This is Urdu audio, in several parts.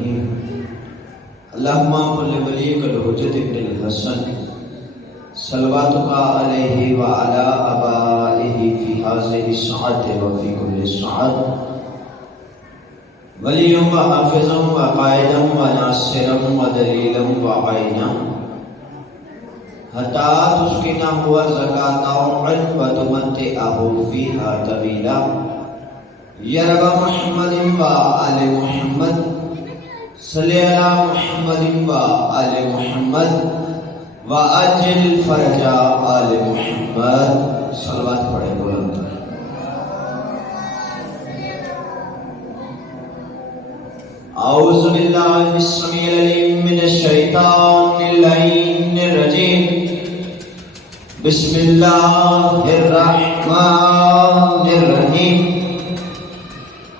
الرحیم اللہم صل ولیک الحجت ابن الحسن صلواتک علیہ وعلی آبائہ فی ہذہ الساعۃ وفی کل ساعۃ ولی و حافظ و قائد و ناصر و دلیل و عینا حتی تسکنہ زکاة و تمتعہ فیہا طویلا یا رب محمد و آل محمد صلی علی محمد و آل محمد و اجل فرج آل محمد صلوات پڑھے بلند اعوذ باللہ السمیع العلیم من الشیطان اللعین الرجیم بسم اللہ الرحمن الرحیم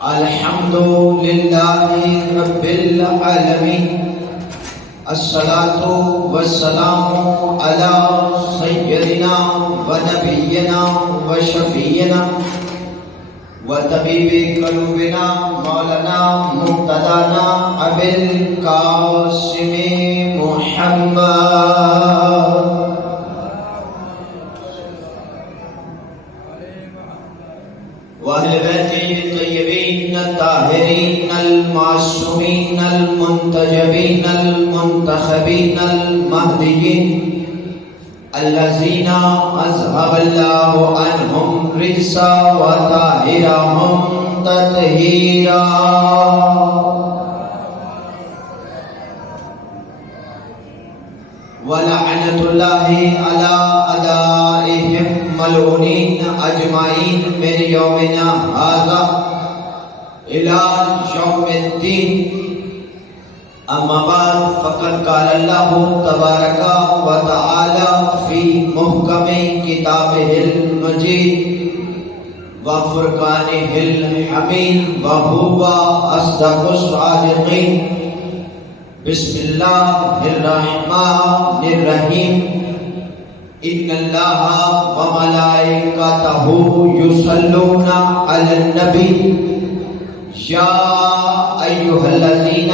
الحمد للہ رب العالمین الصلاة والسلام علی سیدنا و نبینا و شفینا و طبیب قلوبنا مولانا مقتدانا ابی القاسم محمد وأهل بيته الطيبين الطاهرين المعصومين المنتجبين المنتخبين المهديين الذين أذهب الله عنهم الرجس وطهرهم تطهيرا ولعنة الله على أعدائهم ملعونين أجمعين من يومنا هذا إلى يوم الدين أما بعد فقد قال الله تبارك وتعالى في محكم كتابه المجيد وفرقانه الحميد وهو أصدق الصادقين بسم الله الرحمن الرحيم إن الله وملائكته يصلون على النبي يا أيها الذين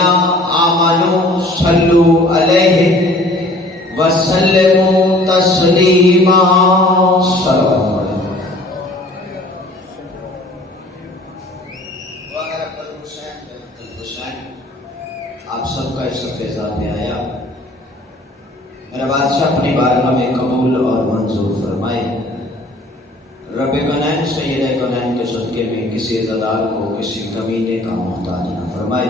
آمنوا صلوا عليه وسلموا تسليما صلوات آپ سب کا اس فیضان میں آیا میرا بادشاہ اپنی بارگاہ میں قبول اور منظور فرمائے رب کونین سید کونین کے صدقے میں کسی عزادار کو کسی کمینے کا محتاج نہ فرمائے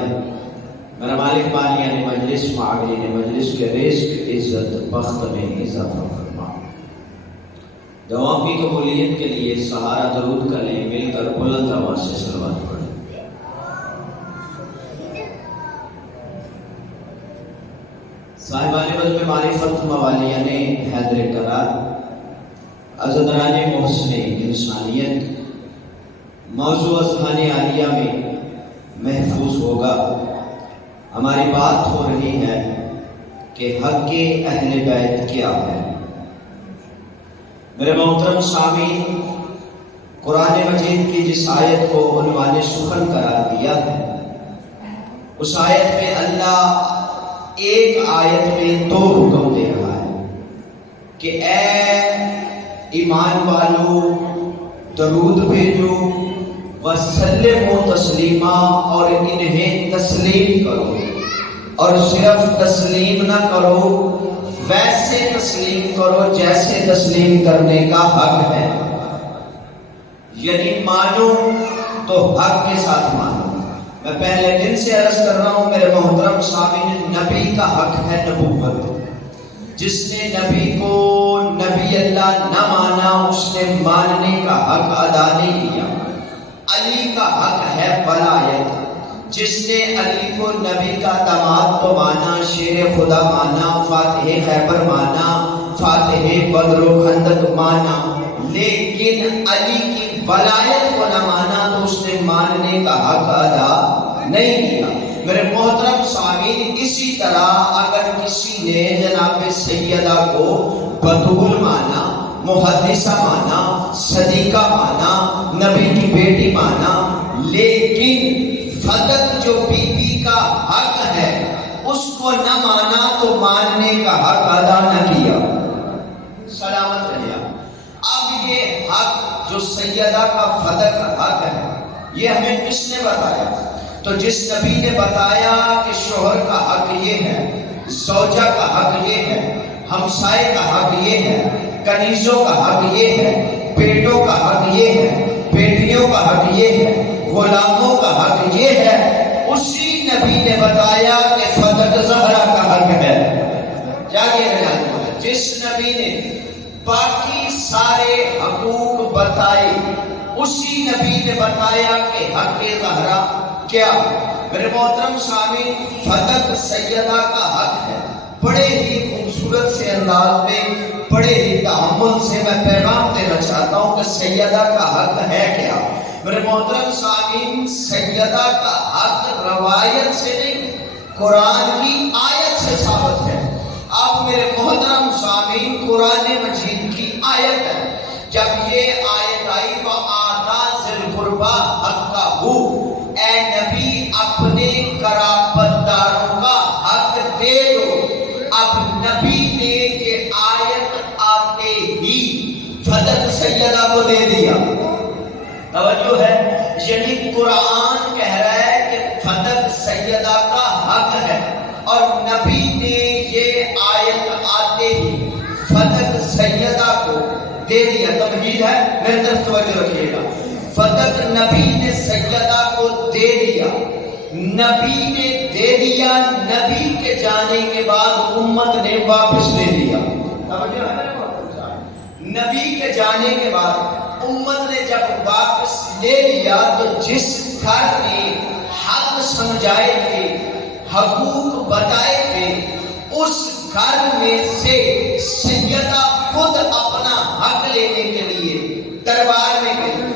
میرا مالک بانیان مجلس معاقلین مجلس کے رزق عزت بخت میں اضافہ فرما دعاؤں کی قبولیت کے لیے سہارا درود کا لیں مل کر بلند آواز سے صلوات پڑھیں صاحبان بزم معرفت موالیان حیدر قرار عزدران محسن انسانیت موضوع اذہان عالیہ میں محفوظ ہوگا ہماری بات ہو رہی ہے کہ حق اہل بیت کیا ہے میرے محترم سامعین قرآن مجید کی جس آیت کو عنوان سخن قرار دیا ہے اس آیت میں اللہ ایک آیت میں دو حکم دے رہا ہے کہ اے ایمان والو درود بھیجو وسلموا تسلیما اور انہیں تسلیم کرو اور صرف تسلیم نہ کرو ویسے تسلیم کرو جیسے تسلیم کرنے کا حق ہے یعنی مانو تو حق کے ساتھ مانو میں پہلے دن سے عرض کر رہا ہوں میرے محترم سامعین نبی کا حق ہے نبوت جس نے نبی کو نبی اللہ نہ مانا اس نے ماننے کا حق ادا نہیں کیا علی کا حق ہے ولایت جس نے علی کو نبی کا داماد تو مانا شیر خدا مانا فاتح خیبر مانا فاتح بدر و خندق مانا لیکن علی کی ولایت کو نہ مانا تو اس نے ماننے کا حق ادا نہیں کیا میرے محترم سامعین اسی طرح اگر کسی نے جناب سیدہ کو بطول مانا محدثہ مانا صدیقہ مانا نبی کی بیٹی مانا لیکن فقط جو بی بی کا حق کو ماننے کا حق ادا نہ کیا، سلامت رہیا۔ اب یہ حق جو سیدہ کا فدق حق ہے، یہ ہمیں کس نے بتایا؟ تو جس نبی نے بتایا کہ شوہر کا حق یہ ہے، زوجہ کا حق یہ ہے، ہمسائے کا حق یہ ہے، کنیزوں کا حق یہ ہے، بیٹوں کا حق یہ ہے، بیٹیوں کا حق یہ ہے، غلاموں کا حق یہ ہے، اسی نبی نے بتایا کہ فدق زہرا کا حق ہے۔ کیا جس نبی نے باقی سارے حقوق بتائے، اسی نبی نے بتایا کہ حق زہرا کیا؟ میرے محترم سامعین، فدق سیدہ کا حق ہے۔ بڑے ہی خوبصورت سے انداز میں، بڑے ہی تحمل سے میں پیغام دینا چاہتا ہوں کہ سیدہ کا حق ہے کیا؟ میرے محترم سامعین، سیدہ کا حق روایت سے نہیں، قرآن کی آیت سے ثابت ہے۔ اب میرے محترم سامعین، قرآن مجید کی آیت ہے، جب یہ آیت آئی وَآتَا ذِی الْقُرْبَى حَقَّهُ، اے نبی اپنے قرابت داروں کا حق دے دو۔ اب نبی نے یہ آیت آتے ہی فدق سیدہ کو دے دیا۔ توجہ ہے، یعنی قرآن کہہ رہا ہے کہ فدق سیدہ کا حق ہے، اور نبی نے یہ آیت آتے ہی فدق سیدہ کو دے دیا۔ تمہید ہے، میرے طرف توجہ رکھیے گا۔ فدق نبی نے سیدہ کو دے دیا، نبی نے دے دیا، نبی کے جانے کے بعد امت نے واپس لے لیا۔ نبی کے جانے کے بعد امت نے جب واپس لے لیا تو جس گھر نے حق سمجھائے تھے، حقوق بتائے تھے، اس گھر میں سے سیدہ خود اپنا حق لینے کے لیے دربار میں گئی۔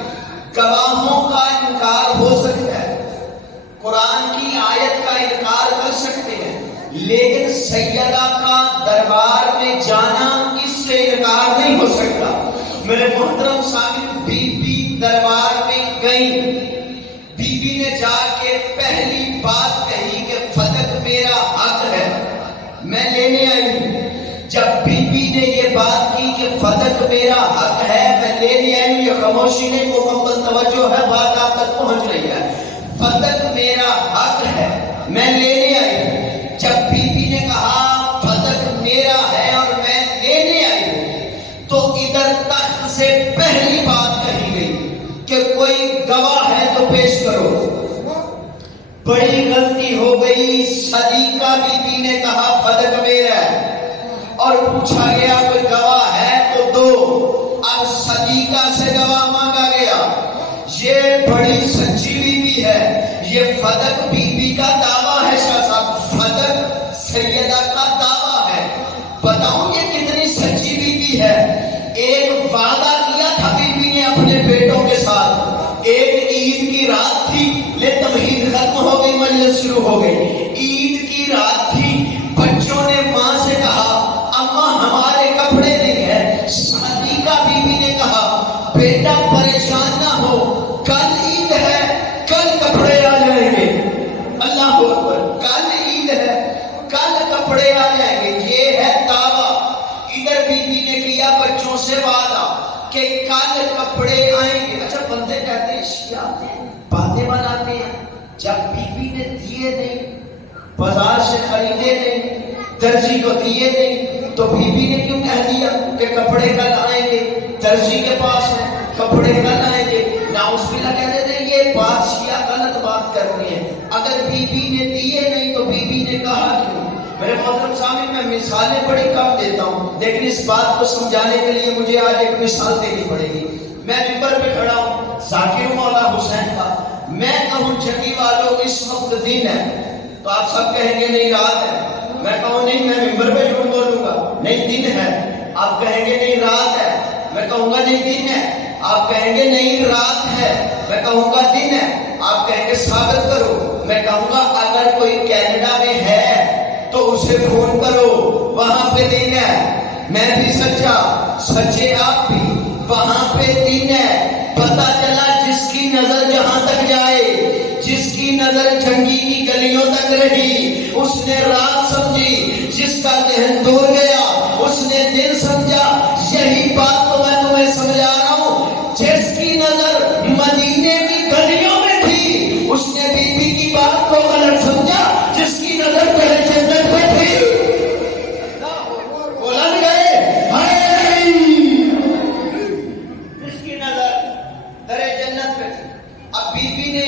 گواہوں کا انکار ہو سکتا ہے، قرآن کی آیت کا انکار کر سکتے ہیں، لیکن سیدہ کا دربار میں جانا اس سے انکار نہیں ہو سکتا۔ میرے محترم سامعین، بی بی دربار میں گئی، بی بی نے جا کے پہلی بات کہی کہ فدق میرا حق ہے، میں لینے آئی ہوں۔ جب بی بی نے یہ بات کی کہ فدق میرا حق ہے، میں لینے آئی ہوں، یہ خاموشی نے مکمل توجہ ہے، بات آپ تک پہنچ رہی ہے۔ فدق میرا حق ہے، میں لینے آئی ہوں۔ جب بی بی نے کہا فدق میرا ہے اور میں لینے آئی ہوں، تو ادھر تخت سے پہلی بات کہی گئی کہ کوئی گواہ ہے تو پیش کرو۔ بڑی غلطی ہو گئی، صدیقہ بی بی نے کہا فدق میرا ہے، اور پوچھا گیا کوئی گواہ ہے تو دو۔ اب صدیقہ سے گواہ مانگا گیا۔ یہ بڑی سچی بی بی ہے، یہ فدق بی بی کا دعویٰ ہے، شاہ صاحب فدق سیدہ کا دعویٰ ہے۔ بتاؤں یہ کتنی سچی بی بی ہے۔ ایک وعدہ کیا تھا بی بی نے اپنے بیٹوں کے ساتھ، ایک عید کی رات تھی، لے تمہید ختم ہو گئی، مجلس شروع ہو گئی۔ عید کی رات تھی، بچوں نے ماں سے کہا اماں ہمارے کپڑے نہیں ہیں۔ صدیقہ بی بی نے کہا بیٹا پریشان نہ ہو، کل عید ہے، کل کپڑے آ جائیں گے۔ اللہ اکبر، کل عید ہے، کل کپڑے آ جائیں گے، یہ ہے دعویٰ۔ ادھر بی بی نے کیا بچوں سے وعدہ کہ کل کپڑے آئیں گے۔ اچھا بندے کہتے ہیں شیعہ باتیں بناتے ہیں، جب بی بی نے دیے نہیں، بازار سے خریدے نہیں، درزی کو دیے نہیں، تو بی بی نے کیوں کہہ دیا کہ کپڑے کل آئیں گے؟ درزی کے پاس ہے، کپڑے کل آئیں گے۔ نعوذ باللہ کہتے تھے یہ بات شیعہ غلط بات کرنی ہے۔ اگر بی بی نے دیے نہیں تو بی بی نے کہا کیوں؟ میرے محترم سامعین، میں مثالیں بڑی کم دیتا ہوں، لیکن اس بات کو سمجھانے کے لیے مجھے آج ایک مثال دینی پڑے گی۔ میں ممبر پہ کھڑا ہوں ذاکر مولا حسین کا، میں کہوں چکی والوں اس وقت دن ہے، تو آپ سب کہیں گے نہیں رات ہے۔ میں کہوں نہیں، میں ممبر پہ جھوٹ بولوں گا، نہیں دن ہے۔ آپ کہیں گے نہیں رات ہے، میں کہوں گا نہیں دن ہے۔ آپ کہیں گے نہیں رات ہے، میں کہوں گا دن ہے۔ آپ کہیں گے ثابت کرو، میں کہوں گا اگر کوئی کینیڈا میں ہے تو اسے فون کرو، وہاں پہ دن ہے۔ میں بھی سچا، سچے آپ بھی، وہاں پہ دن ہے۔ پتہ چلا جس کی نظر جہاں تک جائے، جس کی نظر جھنگی کی گلیوں تک رہی، اس نے رات سمجھی، جس کا ذہن دور گیا اس نے دن سمجھا۔ یہی بات تو میں تمہیں سمجھا رہا ہوں، جس کی نظر مدینے کی گلیوں میں تھی اس نے بی بی کی بات کو غلط سمجھا، جس کی نظر پہلے جنت میں تھی بلند گئے جس کی نظر در جنت میں تھی۔ اب بی بی نے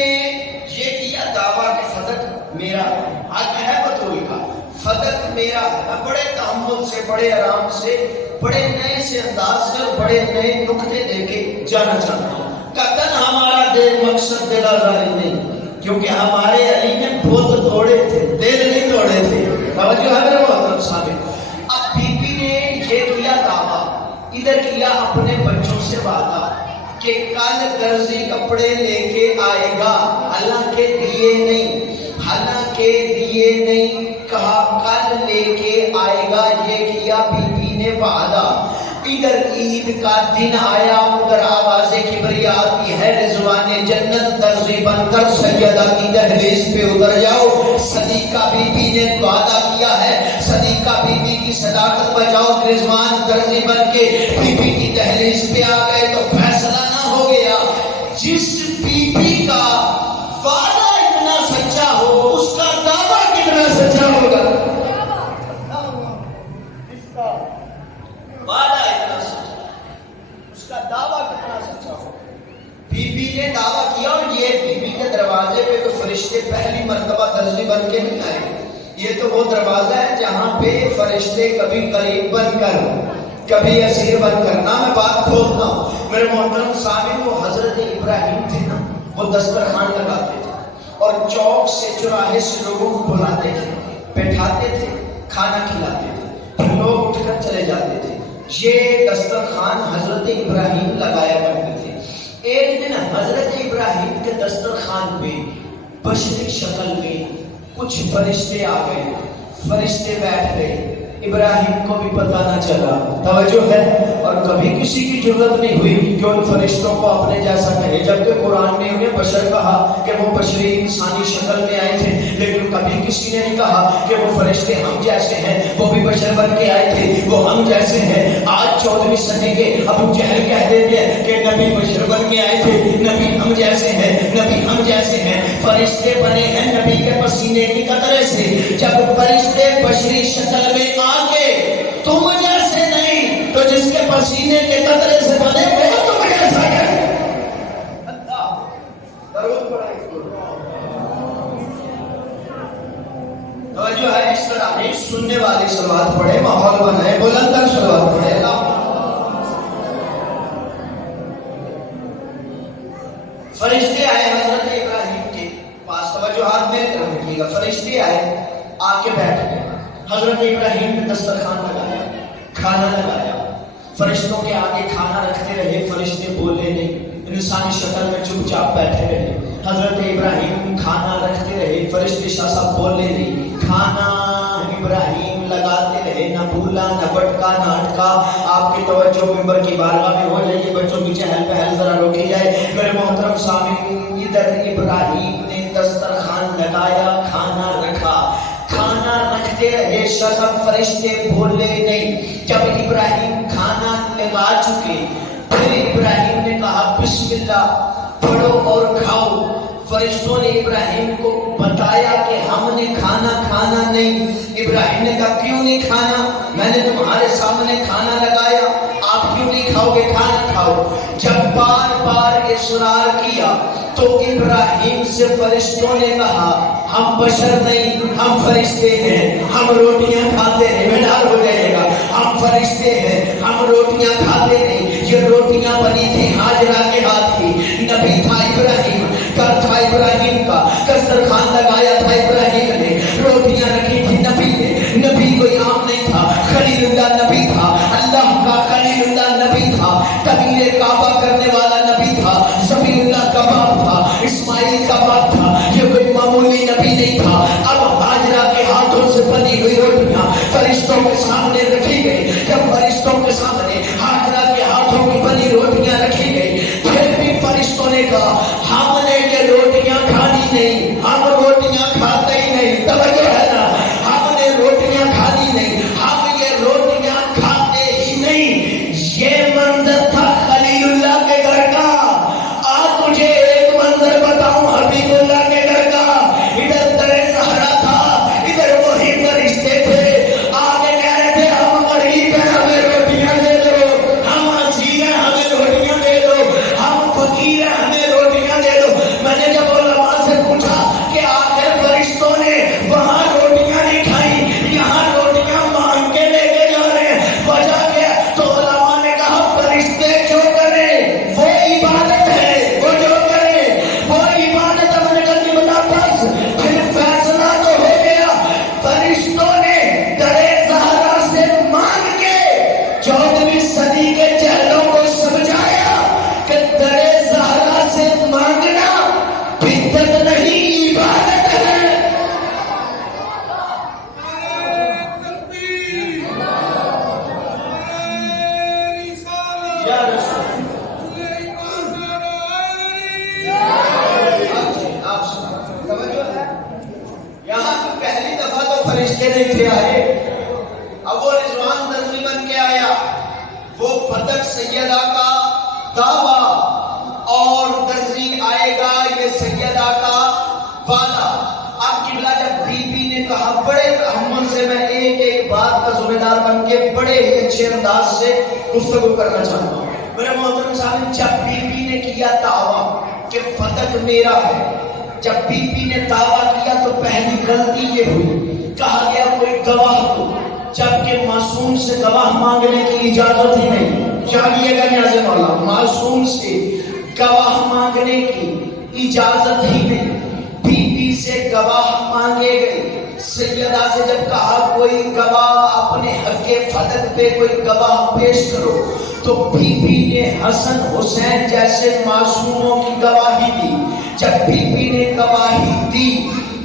یہ کیا دعویٰ کہ صدق میرا حق ہے بطول کا، صدق میرا ہے۔ بڑے تحمل سے، بڑے آرام سے، بڑے نئے سے انداز سے اور بڑے نئے نکتے دے کے جانا چاہتا ہوں۔ قطن ہمارا دل مقصد دل آزاری نہیں، کیونکہ ہمارے علی نے بت توڑے تھے، دل نہیں توڑے تھے۔ توجہ ہے میرے محترم سامنے۔ اب بی بی نے یہ کیا دعویٰ، ادھر کیا اپنے بچوں سے وعدہ کہ کل درزی کپڑے لے کے آئے گا، حالانکہ دیے نہیں، حالانکہ دیے نہیں، کہا کل لے کے آئے گا، یہ کیا بی بی نے وعدہ۔ ادھر عید کا دن آیا، ادھر آواز کبریا آتی ہے، رضوان جنت درزی بن کر سیدہ کی دہلیز پہ اتر جاؤ۔ صدیقہ بی بی نے وعدہ کیا ہے، صدیقہ بی بی کی صداقت بچاؤ۔ رضوان درزی بن کے بی بی کی دہلیز پہ آ گئے تو فیصلہ نہ ہو گیا۔ جس بی بی کا وعدہ اتنا سچا ہو اس کا دعویٰ کتنا سچا ہوگا۔ وعدہ اتنا سچا، اس کا دعویٰ کتنا سچا ہو۔ بی بی نے دعویٰ کیا، اور یہ بی بی کے دروازے پہ تو فرشتے پہلی مرتبہ درزی بن کے نہیں آئے، یہ تو وہ دروازہ ہے جہاں پہ فرشتے کبھی قریب بن کر کبھی اسیر بن کر، نہ میں بات کھولتا ہوں میرے محترم سامعین، وہ حضرت ابراہیم تھے نا، وہ دسترخوان لگاتے تھے اور چوک سے چوراہے سے لوگوں کو بلاتے تھے، بیٹھاتے تھے، کھانا کھلاتے تھے، پھر لوگ اٹھ کر چلے جاتے تھے۔ یہ دسترخوان حضرت ابراہیم لگایا کرتے تھے۔ ایک دن حضرت ابراہیم کے دسترخوان پہ بشری شکل میں کچھ فرشتے آ گئے، فرشتے بیٹھ گئے، ابراہیم کو بھی پتہ نہ چلا۔ توجہ ہے، اور کبھی کسی کی ضرورت نہیں ہوئی کہ ان فرشتوں کو اپنے جیسا کہے، جبکہ قرآن نے انہیں بشر کہا کہ وہ بشری انسانی شکل میں آئے تھے، لیکن کبھی کسی نے نہیں کہا کہ وہ فرشتے ہم جیسے ہیں، وہ بھی بشر بن کے آئے تھے، وہ ہم جیسے ہیں۔ آج 14ویں صدی کے ابو جہل کہہ دیتے ہیں کہ نبی بشر بن کے آئے تھے، نبی ہم جیسے ہیں، نبی ہم جیسے ہیں۔ فرشتے بنے ہیں نبی کے پسینے کی قطرے سے۔ جب فرشتے بشری شکل میں آگے تم جیسے نہیں تو جس کے پسینے کے قطرے سے بنے وہ تم جیسا ہے۔ توجہ ہے، اس طرح نہیں سننے والے صلوات پڑھے، ماحول بنائے، بلندر صلوات پڑھے۔ فرشتے آئے حضرت ابراہیم کے پاس، توجہ ہاتھ میں طرف رکھیے گا، فرشتے آئے آ کے بیٹھ گئے۔ حضرت ابراہیم نے دسترخوان لگایا، کھانا لگایا، فرشتوں کے آگے کھانا رکھتے رہے، فرشتے بولے نہیں، انسانی شکل میں چپ چاپ بیٹھے رہے۔ حضرت ابراہیم کھانا رکھتے رہے، فرشتے شاہ صاحب بولے نہیں، کھانا ابراہیم لگاتے رہے، نہ بھولا نہ بٹکا نہ اٹکا۔ آپ کی توجہ ممبر کی بارگاہ میں ہو جائیے، بچوں کی چہل پہل ذرا روکی جائے۔ میرے محترم سامعین، ادھر ابراہیم نے دسترخوان لگایا، کھانا رکھا، کھانا رکھتے رہے، شاہ فرشتے بولے نہیں۔ جب ابراہیم کھانا لگا چکے پھر ابراہیم نے کہا بسم اللہ پڑھو اور کھاؤ۔ فرشتوں نے ابراہیم کو بتایا کہ ہم نے کھانا کھانا نہیں۔ ابراہیم نے کہا کیوں نہیں کھانا؟ میں نے تمہارے سامنے کھانا لگایا، آپ کیوں نہیں کھاؤ گے؟ کھانا کھاؤ۔ جب بار بار اصرار کیا تو ابراہیم سے فرشتوں نے کہا ہم بشر نہیں، ہم فرشتے ہیں، ہم روٹیاں کھاتے ہیں۔ بیدار ہو جائے گا، ہم فرشتے ہیں، ہم روٹیاں کھاتے نہیں۔ یہ روٹیاں بنی تھی ہاجرہ کے ہاتھ کی، نبی تھا ابراہیم، گھر تھا ابراہیم کا، دسترخوان لگایا تھا ابراہیم نے، روٹیاں رکھی تھی نبی نے۔ نبی کوئی عام نہیں تھا، خلیل اللہ نبی تھا، اللہ کا خلیل اللہ نبی تھا، تعمیر کعبہ کرنے والا نبی تھا، ذبیح اللہ کا باپ تھا، اسماعیل کا باپ تھا، یہ کوئی معمولی نبی نہیں تھا۔ اب ہاجرہ کے ہاتھوں سے بنی ہوئی روٹیاں فرشتوں کے سامنے رکھی گئی۔ جب فرشتوں کے سامنے ہاجرہ کے ہاتھوں کی بنی روٹیاں رکھی گئی، پھر بھی فرشتوں نے کہا ہم نے یہ روٹیاں پہلی دفعہ تو فرشتے نہیں تھے آئے، اب وہ رضوان درزی بن کے آیا، وہ فتح سیدہ کا دعویٰ اور درزی آئے گا یہ سیدہ کا وعدہ۔ اب قبلہ جب بی بی نے کہا، بڑے تحمل سے میں ایک ایک بات کا ذمہ دار بن کے بڑے ہی اچھے انداز سے گفتگو کرنا چاہتا ہوں۔ میرے محترم صاحب، جب بی بی نے کیا دعویٰ کہ فتح میرا ہے، جب بی بی نے دعویٰ کیا تو پہلی غلطی یہ ہوئی، کہا گیا کوئی گواہ کو، جبکہ معصوم سے گواہ مانگنے کی اجازت ہی نہیں۔ جانیے گا نیاز مولا، معصوم سے گواہ مانگنے کی اجازت ہی نہیں، بی بی سے گواہ مانگے گئے۔ سیدہ سے جب کہا کوئی گواہ اپنے حق فتح پہ کوئی گواہ پیش کرو، تو بی بی نے حسن حسین جیسے معصوموں کی گواہی دی۔ جب بی بی نے گواہی دی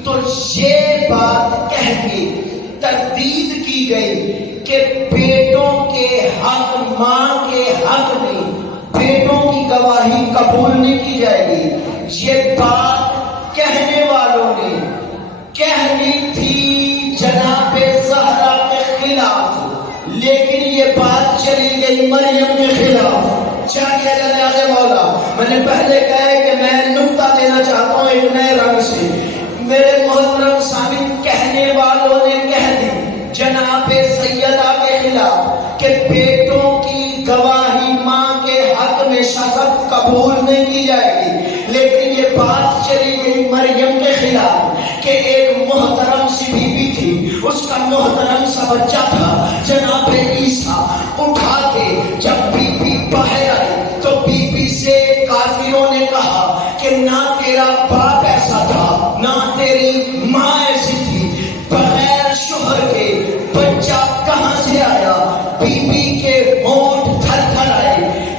تو یہ بات کہہ کے تردید کی گئی کہ بیٹوں کے حق، ماں کے حق میں بیٹوں کی گواہی قبول نہیں کی جائے گی۔ یہ بات کہنے والوں نے کہنی تھی جناب زہرا کے خلاف، لیکن یہ بات چلی گئی مریم کے خلاف۔ چاہیے جناب مولا، میں نے پہلے کہا کہ میں نقطہ دینا چاہتا ہوں ایک نئے رنگ سے۔ میرے محترم سامعین، کہنے والوں نے کہہ دی جناب سیدہ کے خلاف کہ بیٹوں کی گواہی ماں کے حق میں شخص قبول نہیں کی جائے گی، لیکن یہ بات چلی گئی مریم کے خلاف کہ ایک محترم سی بی بی تھی، اس کا محترم سا بچہ تھا جناب عیسیٰ، اٹھا کے جب بی بی باہر آئی تو بی بی سے کافروں نے کہا کہ نہ تیرا باپ ایسا تھا، نہ تیری ماں ایسی تھی، بغیر شوہر کے بچہ کہاں سے آیا؟ بی بی کے ہونٹ تھر تھر آئے،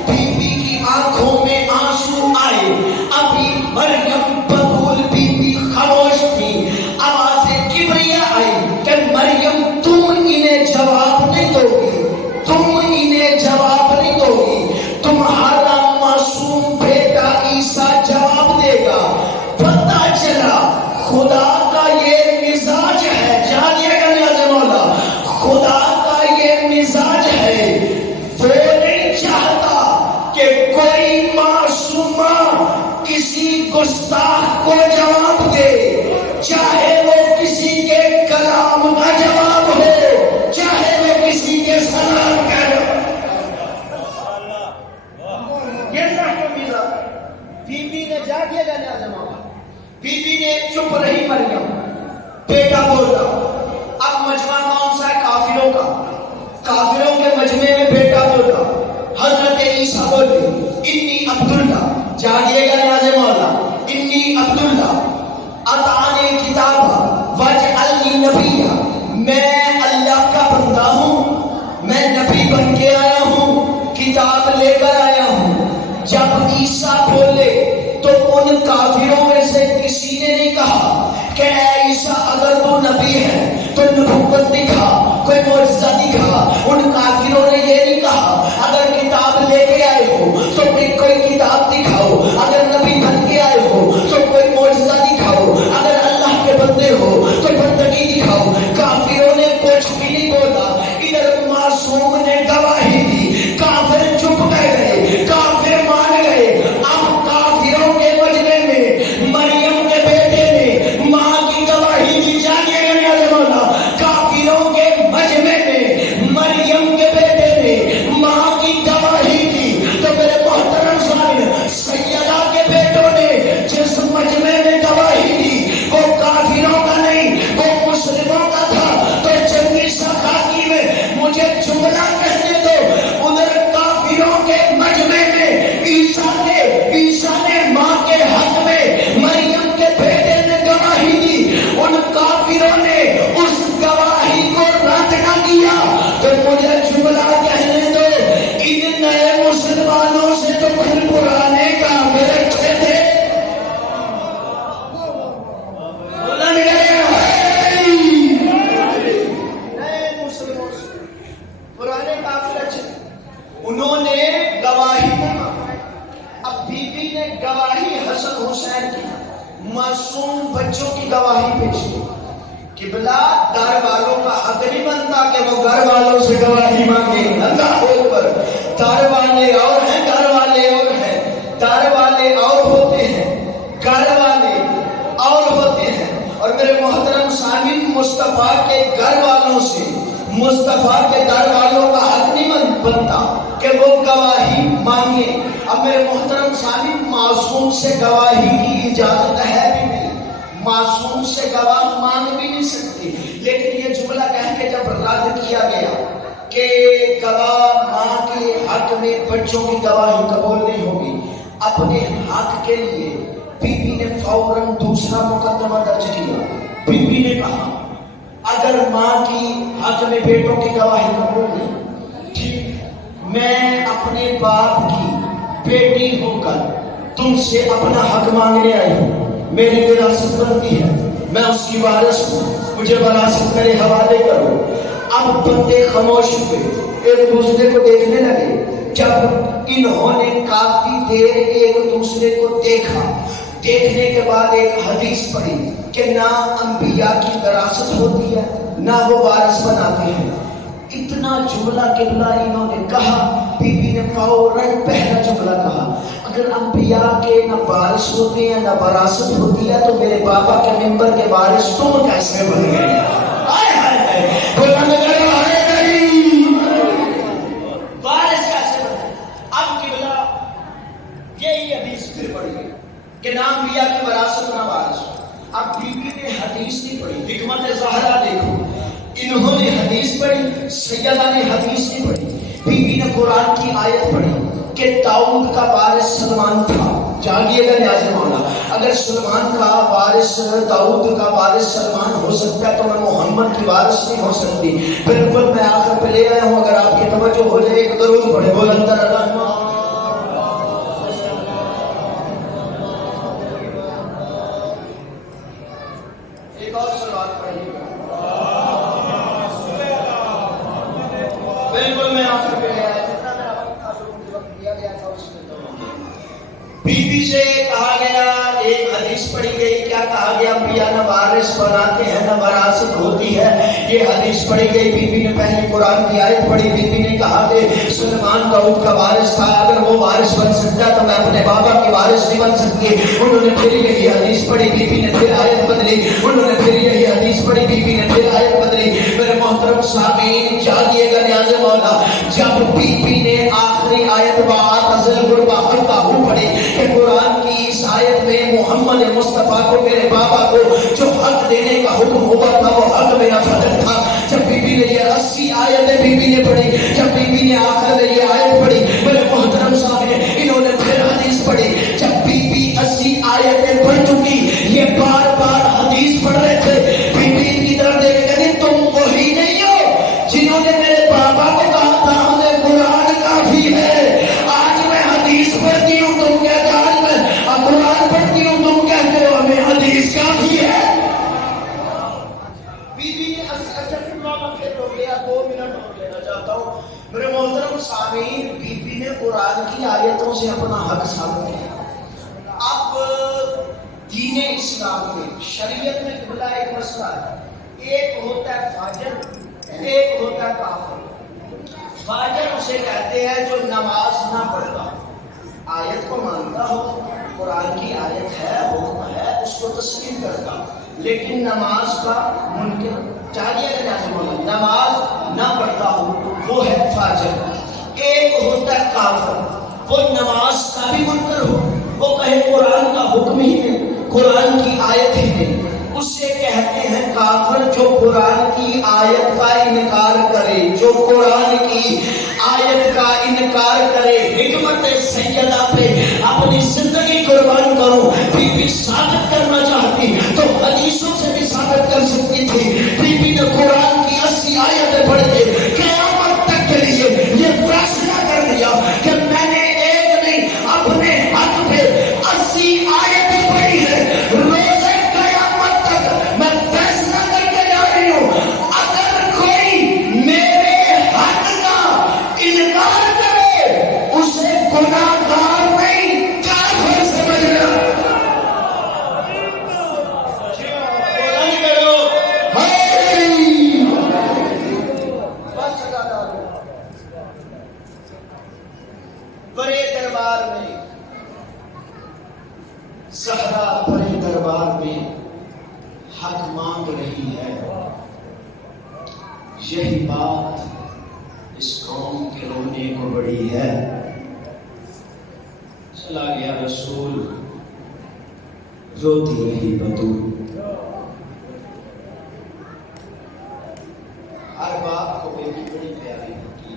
بی بی کی آنکھوں میں آنسو آئے۔ ابھی مریم بطول بی بی خاموش تھی، آواز کبریا آئی کہ مریم تم انہیں جواب نہیں دو گی، تم انہیں جواب نہیں دو گی، تمہارا معصوم بیٹا عیسیٰ جواب دے گا۔ پتہ چلا خدا کا یہ مزاج ہے، جانیے گا نیاز مولا، خدا کا یہ مزاج ہے، وہ نہیں چاہتا کہ کوئی معصومہ کسی گستاخ کو جواب دے، چاہے وہ کسی کے کلام کا جواب ہو، چاہے وہ کسی کے سلام کا بی بی نے جاگے گا نیاز مولا، بی بی نے چپ رہی مریم، بیٹا بولا۔ اب مجمع کون سا ہے؟ کافروں کا، کافروں کے مجمع میں بیٹا بولا، حضرت عیسیٰ بولے انی عبداللہ، جانیے گا نیاز مولا، انی عبداللہ اطاعانی کتابہ وجعلنی نبیہ، میں اللہ کا بندہ ہوں، میں نبی بن کے آیا ہوں، کتاب لے کر آیا ہوں۔ جب عیسیٰ بولے تو ان کافروں میں سے کسی نے نہیں کہا کہ اے عیسیٰ اگر تو نبی ہے تو نبوت دکھا، کوئی معجزہ دکھا۔ ان کافروں نے یہ نہیں کہا اگر کتاب لے کے آئے ہو تو کوئی کتاب دکھاؤ، اگر نبی بن کے آئے ہو تو کوئی معجزہ دکھاؤ، اگر اللہ کے بندے ہو تو بندگی دکھاؤ۔ کافروں نے کچھ بھی نہیں بولا، ادھر معصوم نے گواہی دی، کافر چپ گئے، کافر مان گئے۔ اب کافروں کے مجمع میں مریم کے بیٹے نے ماں کی گواہی دی، جانیے گا نیاز مولا، کافروں کے مجمع میں مریم کے بیٹے نے ماں کی گواہی دی۔ تو میرے محترم سامعین، سیدہ کے بیٹوں نے جس مجمع میں گواہی دی وہ کافروں کا نہیں، وہ مسلموں کا تھا۔ تو جنگی سخاکی میں مجھے جملہ کہنے دو، ادھر کافروں کے مجمع میں عیسیٰ نے ماں کے حق میں مریم کے بیٹے نے گواہی دی، ان کافروں نے اس گواہی کو رد نہ کیا۔ تو مجھے جملہ کہنے دو، ان نئے مسلمانوں سے تو پھر پرانے کافر اچھے تھے۔ نئے مسلمانوں سے پرانے کافر اچھے، انہوں نے گواہی نہ مانگی۔ اب بی بی نے گواہی حسن حسین کی، معصوم بچوں کی گواہی پیش کی کہ قبلہ در والوں کا حق نہیں بنتا کہ وہ گھر والوں سے گواہی مانگے. اللہ اکبر. در والے اور ہیں, گھر والے اور ہیں. در والے اور ہوتے ہیں, گھر والے اور ہوتے ہیں. اور میرے محترم سامعین, مصطفیٰ کے گھر والوں سے, مصطفیٰ کے در والوں کا حق نہیں بنتا کہ وہ گواہی مانگے. اب میرے محترم سامعین, معصوم سے گواہی کی اجازت ہے بھی نہیں, معصوم سے گواہ مانگ بھی نہیں سکتی. لیکن یہ جملہ کہہ کے جب رد کیا گیا کہ گواہ ماں کے حق میں بچوں کی گواہی قبول نہیں ہوگی, اپنے حق کے لیے بی بی نے فوراً دوسرا مقدمہ درج کیا. بی بی نے کہا اگر ماں کی حق میں بیٹوں کی گواہی قبول نہیں, ٹھیک, میں اپنے باپ کی بیٹی ہو کر تم سے اپنا حق مانگنے آئی ہوں. میری وراثت بنتی ہے, میں اس کی وارث ہوں, مجھے وراثت میرے حوالے کرو. اب بندے خاموش ہوئے, ایک دوسرے کو دیکھنے لگے. جب انہوں نے کافی دیر ایک دوسرے کو دیکھا, دیکھنے کے بعد ایک حدیث پڑھی کہ نہ انبیاء کی وراثت ہوتی ہے نہ وہ وارث بناتے ہیں. اتنا جملہ قبلہ انہوں نے کہا, بی بی نے فوراً پہلا جملہ کہا اگر انبیاء کے نہ وارث ہوتے ہیں نہ وراثت ہوتی ہے تو میرے بابا کے ممبر کے وارث تم کیسے بن گئے؟ وارث کیسے بنے؟ اب قبلہ یہی حدیث پھر پڑھی گئی کہ نہ انبیاء کی وراثت نہ وارث. اب بی بی نے حدیث نہیں پڑھی, حکمت ظاہرہ دیکھو, انہوں نے حدیث پڑھی, سیدہ نے حدیث نہیں پڑھی. بی بی نے قرآن کی آیت پڑھی کہ داؤد کا وارث سلمان تھا. جانیے گا نیاز مولا, اگر سلمان کا وارث داؤد کا وارث سلمان ہو سکتا ہے تو میں محمد کی وارث نہیں ہو سکتی. بالکل میں آخر پہ لے آیا ہوں, اگر آپ کی توجہ ہو جائے ایک درود پڑھے بلند اللہ. ایک اور سلوات پڑھیے گا. بالکل میں آخر پہ لے آیا, جتنا میں وقت دیا گیا تھا اس میں بی بی سے کہا گیا, ایک حدیث پڑھی گئی, کیا کہا گیا؟ انبیاء نہ وارث بناتے ہیں نہ وراثت ہوتی ہے. یہ حدیث پڑھی گئی, بی بی نے پہلے قرآن کی آیت پڑھی. بی بی نے کہا کہ سلمان داؤد کا وارث تھا, اگر وہ وارث بن سکتا ہے تو میں اپنے بابا کی وارث نہیں بن سکتی. انہوں نے پھر یہی حدیث پڑھی, بی بی نے پھر آیت بدلی. انہوں نے پھر یہی حدیث پڑھی, بی بی نے پھر آیت بدلی. میرے محترم سامعین جانیے گا نیاز مولا, جب بی بی نے آخری آیت وَآتَزِلْ غُرْبَ حَقَّهُ پڑھی کہ قرآن کی اس آیت میں محمد مصطفیٰ کو, میرے بابا کو جو حق دینے کا حکم ہوا تھا وہ حق میرا فضل تھا. جب بی بی نے یہ 80 آیتیں بی بی نے پڑھی, جب بی بی نے آخر میں یہ آیت پڑھی, میرے محترم صاحب انہوں نے پھر حدیث پڑھی. جب بی بی 80 آیتیں پڑھ چکی, یہ بار بار حدیث پڑھ رہے تھے. بی بی کی طرف دیکھ کے کہتے تم وہی نہیں ہو جنہوں نے میرے بابا کو کہا تھا ہمیں قرآن کافی ہے. آج میں حدیث پڑھتی ہوں, تم کہتے ہو آج میں قرآن پڑھتی ہوں, تم کہتے ہو ہمیں حدیث کافی ہے. بی بی نے پھر روک لیا, 2 منٹ روک لینا چاہتا ہوں. میرے محترم سامعین, بی بی نے قرآن کی آیتوں سے اپنا حق ثابت کیا. اب دین اسلام میں شریعت میں قبلہ ایک مسئلہ ہے, ایک ہوتا ہے فاجر, ایک ہوتا ہے کافر. فاجر اسے کہتے ہیں جو نماز نہ پڑھتا, آیت کو مانتا ہو, قرآن کی آیت ہے, حکم ہے, اس کو تسلیم کرتا, لیکن نماز کا منکر, چاہیے نماز نہ پڑھتا ہو, وہ ہے فاجر. ایک ہوتا ہے کافر, وہ نماز کا بھی منکر ہو, وہ کہے قرآن کا حکم ہی نہیں, قرآن کی آیت ہی نہیں, اسے کہتے ہیں کافر جو قرآن کی آیت کا انکار کرے, جو قرآن کی آیت کا انکار کرے. حکمت سیدہ پہ اپنی زندگی قربان کروں. بی بی ثابت کرنا چاہتی تو حدیثوں سے بھی ثابت کر سکتی تھی. بی بی نے قرآن کی 80 آیتیں پڑھ کے قیامت تک کے لیے یہ فیصلہ کر لیا کہ میں نے ایک نہیں اپنے حق پہ 80 آیتیں پڑھی ہے. روزے قیامت تک میں فیصلہ کر کے جا رہی ہوں, اگر کوئی میرے حق کا انکار کرے اسے گناہگار نہیں کافر سمجھنا. دربار میں، زہرا بڑے دربار میں حق مانگ رہی ہے. یہی بات اس قوم کے رونے کو بڑی ہے. چلا گیا رسول، روتی رہی بطول. ہر باپ کو بیٹی بڑی پیاری ہوتی ہے.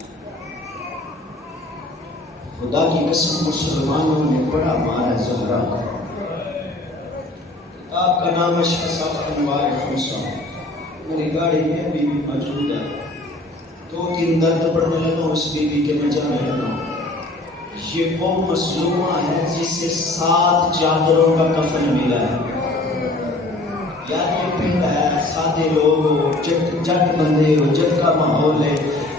خدا کی قسم مسلمانوں نے بڑا مارا زہرا کا. کتاب کا نام ہے شفاء انوار خمسہ. میری گاڑی میں ابھی بھی موجود ہے. 2-3 درد پڑھنے لگا اس بی بی کے میں جانے لگا. یہ وہ مظلومہ ہے جسے 7 چادروں کا کفن ملا ہے. یار یہ پنڈ ہے، سادے لوگ ہو، جٹ بندے ہو، جٹ کا ماحول ہے.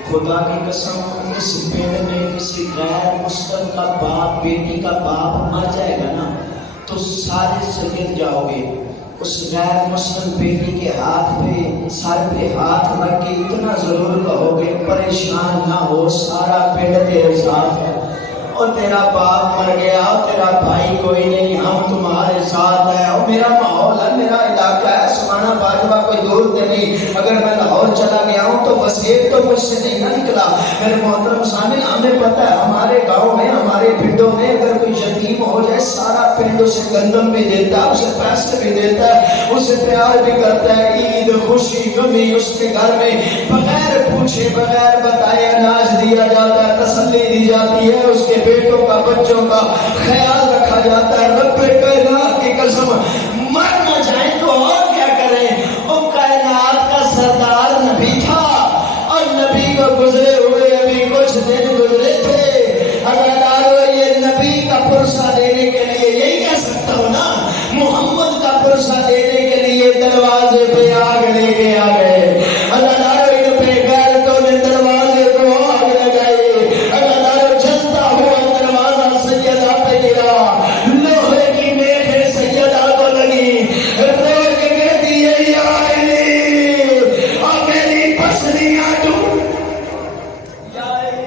خدا کی قسم اس پنڈ میں کسی غیر مسلم کا باپ، بیٹی کا باپ مر جائے گا نا تو سارے سجد جاؤ گے. اس غیر مسلم بیٹی کے ہاتھ پہ، سر پہ ہاتھ رکھ کے اتنا ضرور کہو گے پریشان نہ ہو، سارا پنڈ تیرے ساتھ ہے. اور تیرا باپ مر گیا، اور تیرا بھائی کوئی نہیں، ہم تمہارے ساتھ ہیں. اور میرا ماحول ہے، میرا علاقہ ہے، سمانا باجوہ کوئی دور تے نہیں. اگر میں لاہور چلا گیا ہوں تو بس ایک تو مجھ سے نہیں نہ نکلا. میرے محترم سامنے ہمیں پتہ ہے ہمارے گاؤں میں، ہمارے پنڈوں میں اگر کوئی یتیم ہو جائے سارا پنڈ اسے گندم بھی دیتا ہے، اسے پیسے بھی دیتا ہے، اسے پیار بھی کرتا ہے. عید، خوشی، غمی اس کے گھر میں بغیر پوچھے بغیر بتائے اناج دیا جاتا ہے، تسلی دی جاتی ہے، اس کے بیٹوں کا بچوں کا خیال رکھا جاتا ہے. رب کائنات کی قسم مر نہ جائیں تو اور کیا کریں. وہ کائنات کا سردار نبی تھا اور نبی کو گزرے ہوئے ابھی کچھ دن گزرے تھے. اگر یہ نبی کا پرسہ دینے کے لیے یہی کہہ سکتا ہوں نا، محمد کا پرسہ دینے کے لیے دروازے پہ آگ لے کے آ گئے. اللہ پہ غیرتوں نے دروازے کو آگ لگائی. اللہ جلتا ہوا دروازہ سیدہ پہ گرا، لوہے کی میخیں سیدہ کو لگی. رو کے کہتی ہے یا علی، اور میری پسلیاں ٹوٹ. یا علی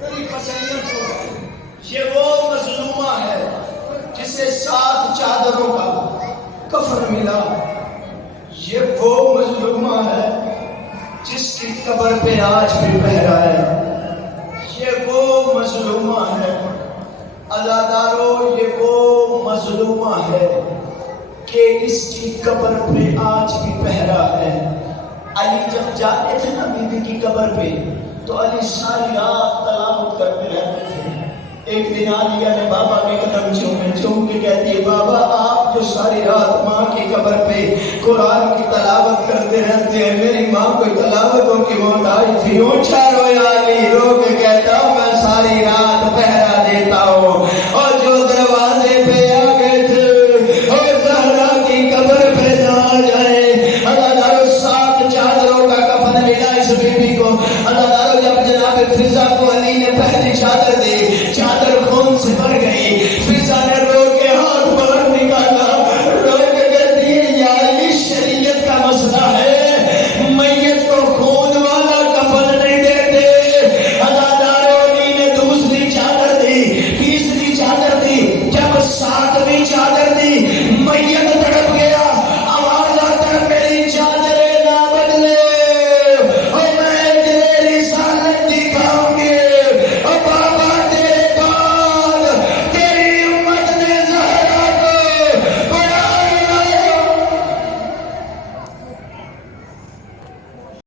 میری پسلیاں ٹوٹ. یہ وہ مظلومہ ہے جسے 7 چادروں کا کفن ملا. یہ وہ مظلومہ ہے جس کی قبر پہ آج بھی پہرا ہے. یہ وہ مظلومہ ہے عزادارو، یہ وہ مظلومہ ہے کہ اس کی قبر پہ آج بھی پہرا ہے. علی جب جاتے تھے نا بی بی کی قبر پہ تو علی ساری رات تلاوت کرتے رہتے تھے. ایک دن عالیہ نے بابا کے قدم چوم کے کہتی ہے بابا آپ جو ساری رات ماں کی قبر پہ قرآن کی تلاوت کرتے رہتے ہیں، میری ماں کوئی تلاوتوں کی موت آئی تھی. اونچا رویا علی، رو کے کہتا ہوں میں ساری رات پہرا دیتا ہوں. اور جو دروازے پہ آ گئے تھے اور زہرا کی قبر پہ نہ آ جائے. اللہ تعالیٰ 7 چادروں کا کفن ملا اس بی بی کو. اللہ تعالیٰ جب جناب فضا کو علی نے پہلی چادر دی